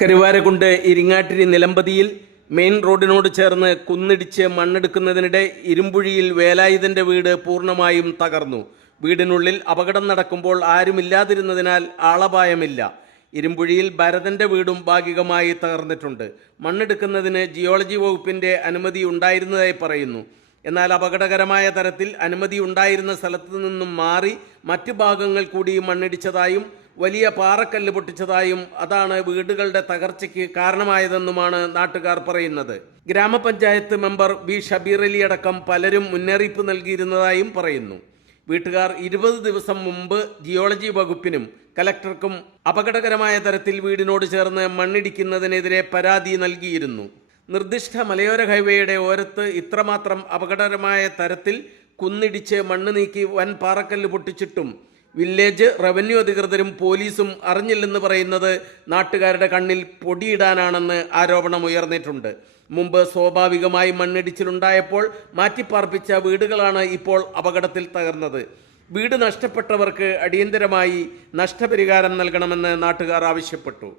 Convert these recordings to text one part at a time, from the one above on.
Karuvarakundu Iringattiri നിലമ്പതിയിൽ main റോഡിനോട് ചേർന്ന് കുന്നിടിച്ച് മണ്ണെടുക്കുന്നതിനിടെ ഇരുമ്പുഴിയിൽ വേലായുധന്റെ വീട് പൂർണ്ണമായും തകർന്നു. വീടിനുള്ളിൽ അപകടം നടക്കുമ്പോൾ ആരുമില്ലാതിരുന്നതിനാൽ ആളപായമില്ല. ഇരുമ്പുഴിയിൽ ഭരതന്റെ വീടും ഭാഗികമായി തകർന്നിട്ടുണ്ട്. മണ്ണെടുക്കുന്നതിന് ജിയോളജി വകുപ്പിന്റെ അനുമതി ഉണ്ടായിരുന്നതായി പറയുന്നു. എന്നാൽ അപകടകരമായ തരത്തിൽ അനുമതി ഉണ്ടായിരുന്ന സ്ഥലത്തു നിന്നും മാറി മറ്റു ഭാഗങ്ങൾ കൂടി മണ്ണിടിച്ചതായും വലിയ പാറക്കല്ല് പൊട്ടിച്ചതായും അതാണ് വീടുകളുടെ തകർച്ചയ്ക്ക് കാരണമായതെന്നുമാണ് നാട്ടുകാർ പറയുന്നത്. ഗ്രാമപഞ്ചായത്ത് മെമ്പർ ബി ഷബീർ അലി അടക്കം പലരും മുന്നറിയിപ്പ് നൽകിയിരുന്നതായും പറയുന്നു. വീട്ടുകാർ 20 ദിവസം മുമ്പ് ജിയോളജി വകുപ്പിനും കലക്ടർക്കും അപകടകരമായ തരത്തിൽ വീടിനോട് ചേർന്ന് മണ്ണിടിക്കുന്നതിനെതിരെ പരാതി നൽകിയിരുന്നു. നിർദ്ദിഷ്ട മലയോര ഹൈവേയുടെ ഓരത്ത് ഇത്രമാത്രം അപകടകരമായ തരത്തിൽ കുന്നിടിച്ച് മണ്ണ് നീക്കി വൻ പാറക്കല്ല് പൊട്ടിച്ചിട്ടും വില്ലേജ് റവന്യൂ അധികൃതരും പോലീസും അറിഞ്ഞില്ലെന്ന് പറയുന്നത് നാട്ടുകാരുടെ കണ്ണിൽ പൊടിയിടാനാണെന്ന് ആരോപണം ഉയർന്നിട്ടുണ്ട്. മുമ്പ് സ്വാഭാവികമായി മണ്ണിടിച്ചിലുണ്ടായപ്പോൾ മാറ്റിപ്പാർപ്പിച്ച വീടുകളാണ് ഇപ്പോൾ അപകടത്തിൽ തകർന്നത്. വീട് നഷ്ടപ്പെട്ടവർക്ക് അടിയന്തരമായി നഷ്ടപരിഹാരം നൽകണമെന്ന് നാട്ടുകാർ ആവശ്യപ്പെട്ടു.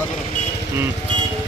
Hello.